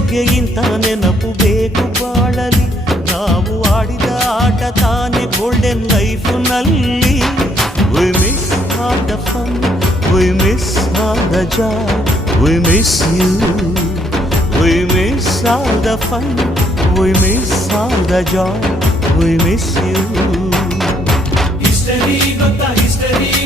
ಜೋಡಿಗೆ ಇಂಥ ನೆನಪು ಬೇಕು ಬಾಳಲಿ. ನಾವು ಆಡಿದ ಆಟ ತಾನೆ golden ಲೈಫ್ನಲ್ಲಿ. We miss all the fun, we miss all the joy, we miss you. We miss all the fun, we miss all the joy, we miss you. History gotta history.